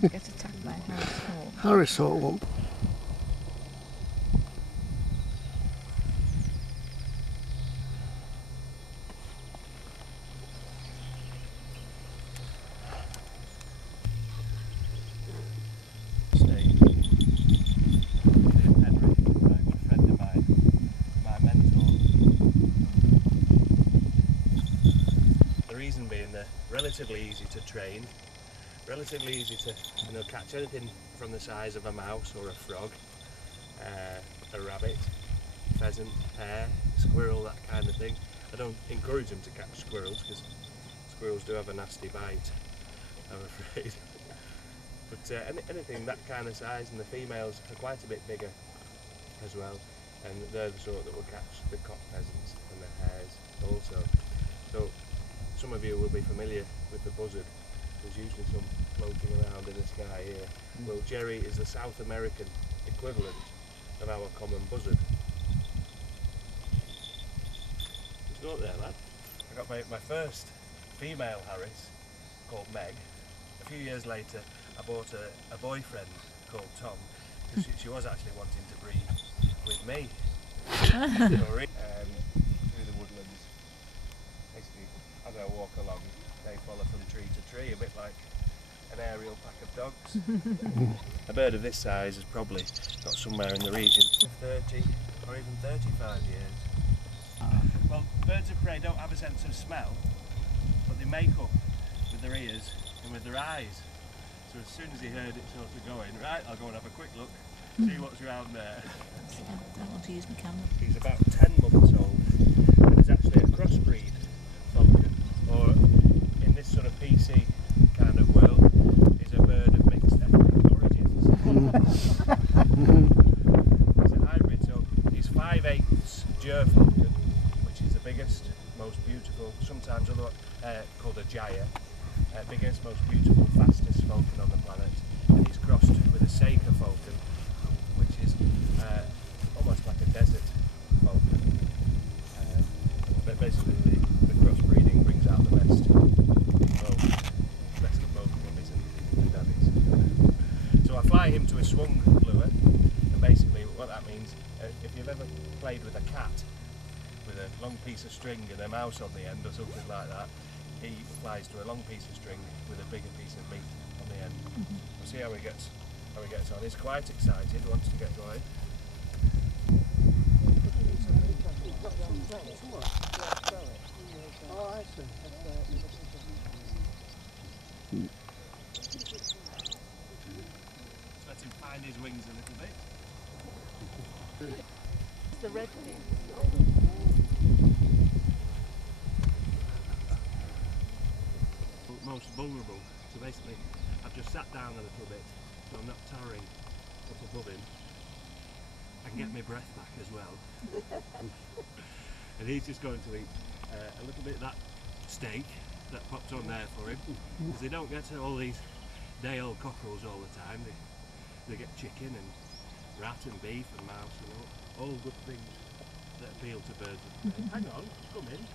Don't get attacked by a Harris hawk. Harris hawk won't. Being they're relatively easy to train, relatively easy to catch anything from the size of a mouse or a frog, a rabbit, pheasant, hare, squirrel, that kind of thing. I don't encourage them to catch squirrels because squirrels do have a nasty bite, I'm afraid. But anything that kind of size, and the females are quite a bit bigger as well, and they're the sort that will catch the cock pheasants and the hares also. So some of you will be familiar with the buzzard. There's usually some floating around in the sky here. Well, Jerry is the South American equivalent of our common buzzard. It's not there, lad. I got my first female Harris called Meg. A few years later, I bought a boyfriend called Tom, because she was actually wanting to breed with me. Through the woodlands. Basically, as I walk along, they follow from tree to tree, a bit like an aerial pack of dogs. A bird of this size has probably got somewhere in the region of 30 or even 35 years. Well, birds of prey don't have a sense of smell, but they make up with their ears and with their eyes. So as soon as he heard it sort of going, right, I'll go and have a quick look, see what's around there. I want to use my camera. He's about 10 months old, and is actually a crossbreed falcon, or in this sort of PC kind of world, is a bird of mixed ethnic origins. He's a hybrid, so he's 5/8 gerfalcon, which is the biggest, most beautiful, sometimes called a jaya, biggest, most beautiful, fastest falcon on the planet, and he's crossed with a Seika falcon, which is almost like a desert falcon. But basically the crossbreeding brings out the best of both mummies and daddies. So I fly him to a swung lure, and basically what that means, if you've ever played with a cat with a long piece of string and a mouse on the end or something like that, he flies to a long piece of string with a bigger piece of meat on the end. We'll see how he gets on. He's quite excited, wants to get going. Oh, I see. Let him find his wings a little bit. The red thing. Most vulnerable. So basically, I've just sat down a little bit, so I'm not towering up above him. I can get my breath back as well. And he's just going to eat a little bit of that steak that popped on there for him, because they don't get all these day-old cockerels all the time. They get chicken and rat and beef and mouse and all good things that appeal to birds of prey. Hang on, come in.